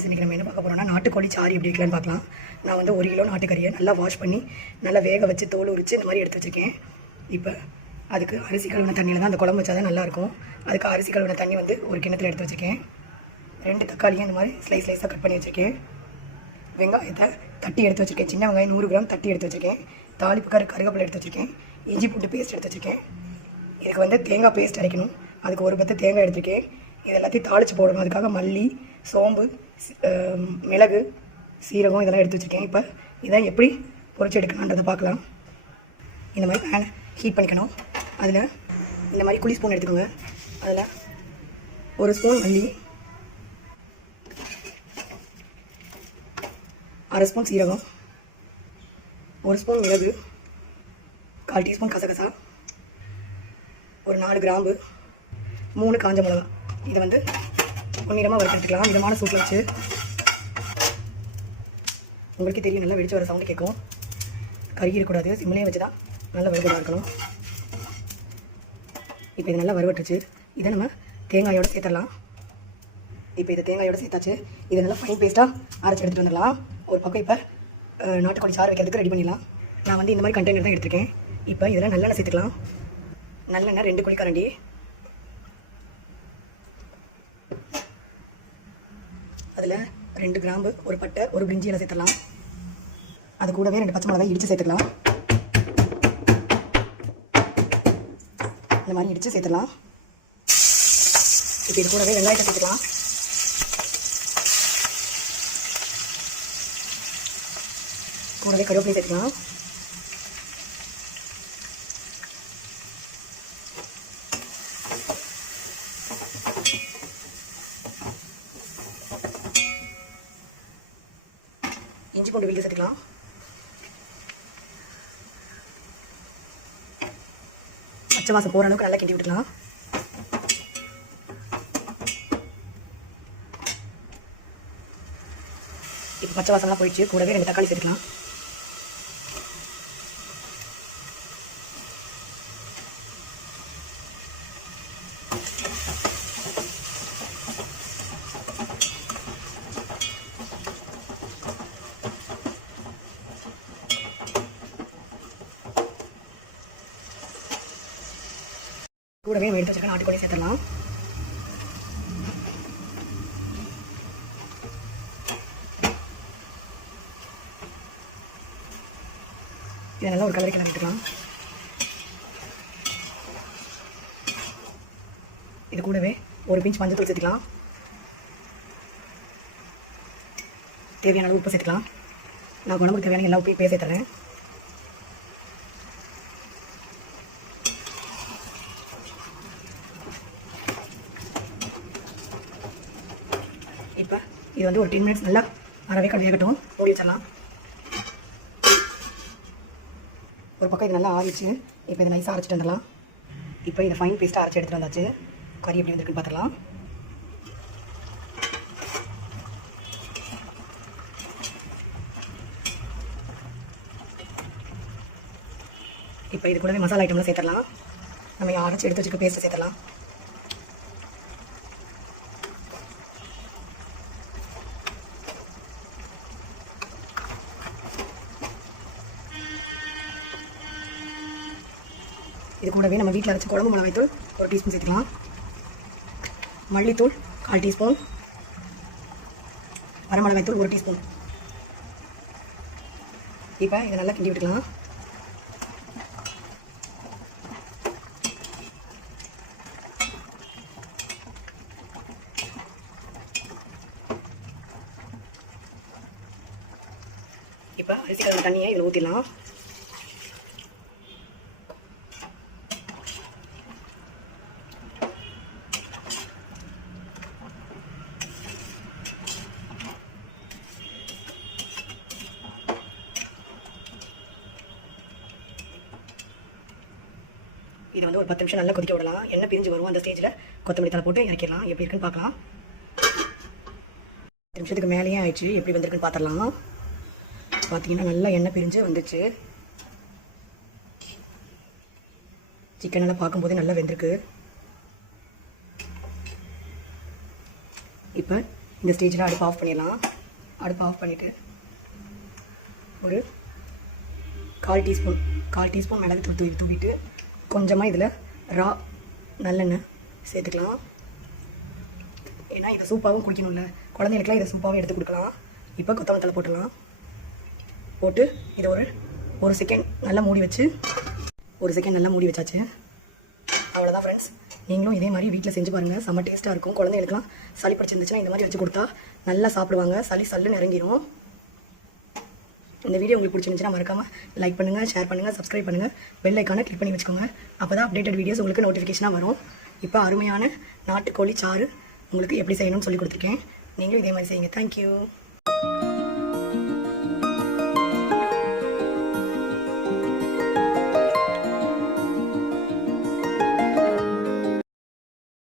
Friends, இன்றைக்கி நம்ம என்ன பார்க்க போகிறோம்னா நாட்டுக்கோழி சாறு எப்படி வைக்கலான்னு பார்க்கலாம். நான் வந்து 1 கிலோ நாட்டுக்கறியை நல்லா வாஷ் பண்ணி நல்லா வேக வச்சு தோல் உரித்து இந்த மாதிரி எடுத்து வச்சுருக்கேன். இப்போ அதுக்கு அரிசி கழுவின தண்ணியில் தான் அந்த குழம்பு வச்சா தான் நல்லாயிருக்கும். அதுக்கு அரிசி கழுவின தண்ணி வந்து ஒரு கிணத்துல எடுத்து வச்சுருக்கேன். 2 தக்காளியும் இந்த மாதிரி ஸ்லைஸாக கட் பண்ணி வச்சுருக்கேன். வெங்காயத்தை தட்டி எடுத்து வச்சுருக்கேன். சின்ன வெங்காயம் 100 கிராம் தட்டி எடுத்து வச்சுருக்கேன். தாளிப்பு கருவேப்பிலை எடுத்து வச்சுருக்கேன். இஞ்சி பூண்டு பேஸ்ட் எடுத்து வச்சுருக்கேன். இதுக்கு வந்து தேங்காய் பேஸ்ட் அரைக்கணும். அதுக்கு ஒரு பத்து தேங்காய் எடுத்துருக்கேன். இது எல்லாத்தையும் தாளித்து போடணும். அதுக்காக மல்லி, சோம்பு, மிளகு, சீரகம் இதெல்லாம் எடுத்து வச்சுருக்கேன். இப்போ இதை எப்படி பொரிச்சு எடுக்கலான்றதை பார்க்கலாம். இந்த மாதிரி பேனை ஹீட் பண்ணிக்கணும். அதில் இந்த மாதிரி குழி ஸ்பூன் எடுத்துக்கோங்க. அதில் 1 ஸ்பூன் மல்லி, 1/2 ஸ்பூன் சீரகம், 1 ஸ்பூன் மிளகு, 1/4 டீஸ்பூன் கசகசா, ஒரு 4 கிராம்பு, 3 காஞ்ச மிளகா. இதை வந்து பொன்னிறமாக வறுத்துக்கலாம். மிதமான சூட்டில் வச்சு. உங்களுக்கே தெரியும், நல்லா வெடிச்சு வர சவுண்டு கேட்கும். கறி இருக்கக்கூடாது, சிம்லேயே வச்சு தான் நல்லா வறுவலாக இருக்கணும். இப்போ இது நல்லா வறுவட்டுச்சு. இதை நம்ம தேங்காயோடு சேர்த்துடலாம். இப்போ இதை தேங்காயோடு சேர்த்தாச்சு. இதை நல்லா ஃபைன் பேஸ்ட்டாக அரைச்சி எடுத்துகிட்டு வந்துடலாம். ஒரு பக்கம் இப்போ நாட்டுக்கோழி சாறு வைக்கிறதுக்கு ரெடி பண்ணிடலாம். நான் வந்து இந்த மாதிரி கண்டெய்னர் தான் எடுத்திருக்கேன். இப்போ இதில் நல்லெண்ணெய் சேர்த்துக்கலாம். நல்லெண்ணெய் 2 குழிக்கரண்டி. அதில் 2 கிராம்பு, ஒரு பட்டை, ஒரு பிரிஞ்சி எல்லாம் சேர்த்துடலாம். அது கூடவே 2 பச்சை மிளகாய் இடித்து சேர்த்துக்கலாம். இந்த மாதிரி இடித்து சேர்த்துடலாம். இப்போ இது கூடவே வெங்காயத்தை சேர்த்துக்கலாம். கூடவே கருவேப்பிலை சேர்த்துக்கலாம். இஞ்சி பூண்டு விழுது சேர்த்துக்கலாம். பச்சை வாசம் போகிற அளவுக்கு நல்லா கிண்டி விட்டுக்கலாம். இப்போ பச்சை வாசம்லாம் போயிடுச்சு. கூடவே 2 தக்காளி சேர்த்துக்கலாம். கூடவே எடுத்து வச்சுக்க நாட்டுக்கோழி சேர்த்துடலாம். இதை நல்லா ஒரு கலரி கிளம்பிட்டுக்கலாம். இது கூடவே ஒரு பிஞ்ச் மஞ்சள் தூள் சேர்த்துக்கலாம். தேவையான அளவு உப்பு சேர்த்துக்கலாம். நான் குழம்புக்கு தேவையான எல்லா உப்பையும் சேர்த்துறேன். இப்போ இது வந்து ஒரு 10 மினிட்ஸ் நல்லா அறவே வேகட்டும். மூடி வச்சிடலாம். ஒரு பக்கம் இது நல்லா ஆறிச்சு. இப்போ இதை நைஸாக அரைச்சிட்டு வந்துடலாம். இப்போ இதை ஃபைன் பேஸ்ட்டாக அரைச்சி எடுத்துகிட்டு வந்தாச்சு. கறி எப்படி வந்துருக்குன்னு பார்த்துக்கலாம். இப்போ இது கூடவே மசாலா ஐட்டம்லாம் சேர்த்துடலாம். நம்ம அரைச்சி எடுத்து வச்சுக்க பேஸ்ட்டு சேர்த்துடலாம். இது கூடவே நம்ம வீட்டில் அரைச்ச குழம்பு மிளகாய்த்தூள் 1 டீஸ்பூன் சேர்த்துக்கலாம். மல்லித்தூள் 1/4 டீஸ்பூன், வரமிளகாய்த்தூள் 1 டீஸ்பூன். இப்போ இதை நல்லா கிண்டி விட்டுக்கலாம். இப்போ அரிசி கழுவின தண்ணியை இதில் ஊற்றிடலாம். இது வந்து ஒரு 10 நிமிஷம் நல்லா கொதிக்க விடலாம். எண்ணெய் பிரிஞ்சு வரும். அந்த ஸ்டேஜில் கொத்தமல்லி தழை போட்டு இறக்கிடலாம். எப்படி இருக்குன்னு பார்க்கலாம். 10 நிமிஷத்துக்கு மேலேயே ஆயிடுச்சு. எப்படி வந்திருக்குன்னு பார்த்துடலாம். பார்த்தீங்கன்னா நல்லா எண்ணெய் பிரிஞ்சு வந்துச்சு. சிக்கன் நல்லா பார்க்கும்போதே நல்லா வெந்திருக்கு. இப்போ இந்த ஸ்டேஜில் அடுப்பு ஆஃப் பண்ணிடலாம். அடுப்பு ஆஃப் பண்ணிவிட்டு ஒரு 1/4 டீஸ்பூன் மிளகு தூவிட்டு கொஞ்சமாக இதில் ரா நல்லெண்ணெய் சேர்த்துக்கலாம். ஏன்னா இதை சூப்பாகவும் குடிக்கணும்ல, குழந்தைகளுக்குலாம் இதை சூப்பாகவும் எடுத்து கொடுக்கலாம். இப்போ கொத்தமல்லி தழை போட்டுடலாம். போட்டு இதை ஒரு செகண்ட் நல்லா மூடி வச்சாச்சு. அவ்வளோதான் ஃப்ரெண்ட்ஸ். நீங்களும் இதே மாதிரி வீட்டில் செஞ்சு பாருங்கள், செம்ம டேஸ்ட்டாக இருக்கும். குழந்தைகளுக்குலாம் சளி பிடிச்சிருந்துச்சுன்னா இந்த மாதிரி வச்சு கொடுத்தா நல்லா சாப்பிடுவாங்க, சல்லுன்னு இறங்கிடும். இந்த வீடியோ உங்களுக்கு பிடிச்சிருந்துச்சுன்னா மறக்காமல் லைக் பண்ணுங்கள், ஷேர் பண்ணுங்கள், சப்ஸ்கிரைப் பண்ணுங்கள், பெல் ஐக்கானை கிளிக் பண்ணி வச்சுக்கோங்க. அப்போ தான் அப்டேட்டட் வீடியோஸ் உங்களுக்கு நோட்டிஃபிகேஷனாக வரும். இப்போ அருமையான நாட்டுக்கோழி சாறு உங்களுக்கு எப்படி செய்யணும்னு சொல்லி கொடுத்துருக்கேன். நீங்களும் இதே மாதிரி செய்யுங்க. தேங்க்யூ.